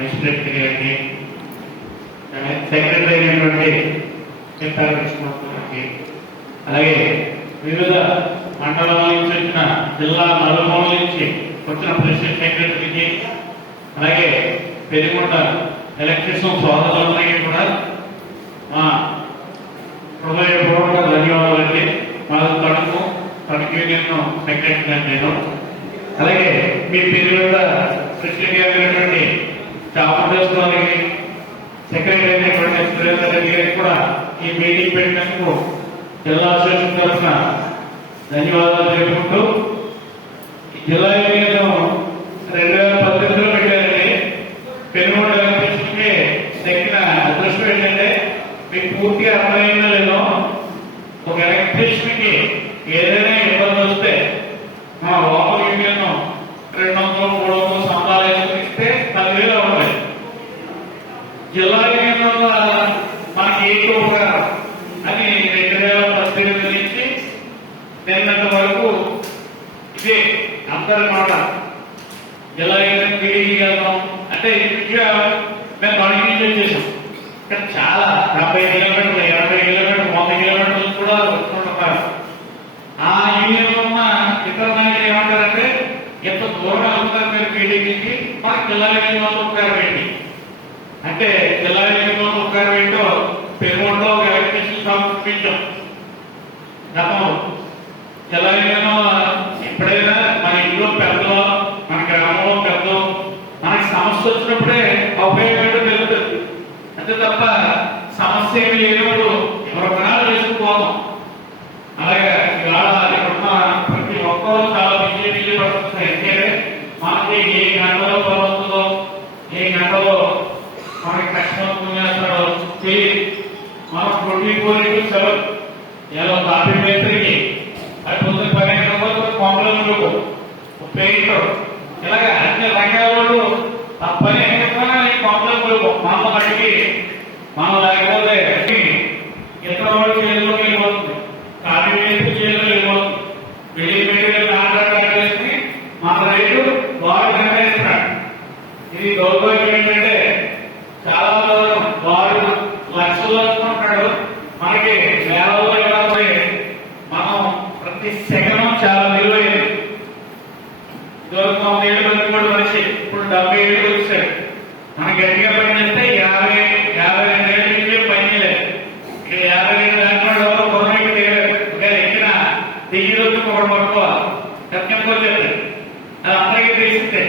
President గారికి secretary అయినటువంటి చెప్పారు కృష్ణమూర్తికి అలాగే వివిధ మండలాల నుంచి వచ్చిన జిల్లా నలుమూల నుంచి వచ్చిన ప్రెసిడెంట్ సెక్రటరీకి అలాగే పెరిగొండ ఎలక్ట్రిషన్ సోదరులందరికీ కూడా మా హృదయపూర్వక ధన్యవాదాలండి. మా తణుకు తణుకు యూనియన్ సెక్రటరీ నేను అలాగే మీ పెరిగొండ ప్రెసిడెంట్ గారు చామరేశ్వర సెక్రటరీ అయినటువంటి సురేందర్ రెడ్డి గారికి కూడా ఈ మీటింగ్ పెట్టినందుకు జిల్లా అసోసియేషన్ తరఫున ధన్యవాదాలు తెలుపుకుంటూ జిల్లా యూనియన్ రెండు వేల పద్దెనిమిదిలో పెట్టారండి పెనుగొండ ఎలక్ట్రిసిటీకి దక్కిన అదృష్టం ఏంటంటే మీకు పూర్తిగా అర్థమైందో లేదో ఒక ఎలక్ట్రీషియన్కి ఏదైనా ఇబ్బంది వస్తే మా లోకల్ యూనియన్ రెండు వందలు మూడు జిల్లా యూనియన్ వల్ల మనకి ఏంటి ఉపకారం అని రెండు వేల పద్దెనిమిది నుంచి నిన్నటి వరకు ఇదే అందరి మాట. జిల్లా యూనియన్ మీటింగ్ వెళ్దాం అంటే ఇంకా మేము తొలగించి వచ్చేసాం ఇక్కడ చాలా డెబ్బై కిలోమీటర్లు ఎనభై కిలోమీటర్లు వంద కిలోమీటర్లు కూడా వస్తుంటారు. ఆ యూనియన్ ఉన్న ఇతర నాయకులు ఏమంటారంటే ఎంత దూరం వెళ్తారు మీరు మీటింగ్కి మాకు జిల్లా యూనియన్ వాళ్ళు ఉపకారం అంటే జిల్లా యూనియన్ వాళ్ళు ఏంటో పెరుగొండలో ఒక ఎలక్ట్రిషన్ సమర్పించాం గతం జిల్లా యూనియన్ ఎప్పుడైనా మన ఇంట్లో పెద్దలు మన గ్రామంలో పెద్దలు మనకి సమస్య వచ్చినప్పుడే ఆ ఉపయోగం అంతే తప్ప సమస్య ఏమి లేనప్పుడు ఎవరి ప్రాణాలు వేసుకుపోతాం అలాగే ఇవాళ ఇప్పుడున్న ప్రతి ఒక్కరూ చాలా బిజీ బిజీ పడుతుంది ఎందుకంటే మనకి ఏ గంటలో పడుతుందో ఏ గంటలో మనం ట్వంటీ ఫోర్ ఇంటూ సెవెన్. ఏదో కాపీ మేస్త్రికి. అది పొద్దున పన్నెండు రూపాయలు కొంగలు పెయింటర్ ఇలాగ ఆ పని ఎక్కడ కొంగలు మనం లేకపోతే ఇతర వాళ్ళకి ఏదో వెళ్ళిపోతుంది. కాపీ మేస్త్రి చేతిలో వెళ్ళిపోతుంది. బిల్డింగ్ మెటీరియల్ కాంట్రాక్ట్ చేసి మన రైతు వాడు ఇది దౌర్భాగ్యం ఏంటంటే చాలా దూరం వాడు లక్షలు అనుకుంటాడు మనకి వేలలో ఎలా పోయి మనం ప్రతి సెకండ్ చాలా విలువైనది. ఇదివరకు తొమ్మిది ఏళ్ళు బతికోడు మనిషి ఇప్పుడు డెబ్బై ఏళ్ళు వచ్చాడు మనం గట్టిగా పని చేస్తే యాభై యాభై రెండు ఏళ్ళు ఇంకే పని చేయలేదు. ఇక యాభై రెండు దాంట్లో ఎవరు కొనకి చేయలేదు ఒకవేళ ఎక్కిన దిగి రోజు ఒకటి పట్టుకోవాలి. సత్యం వచ్చేది అది అందరికీ తెలిసిందే.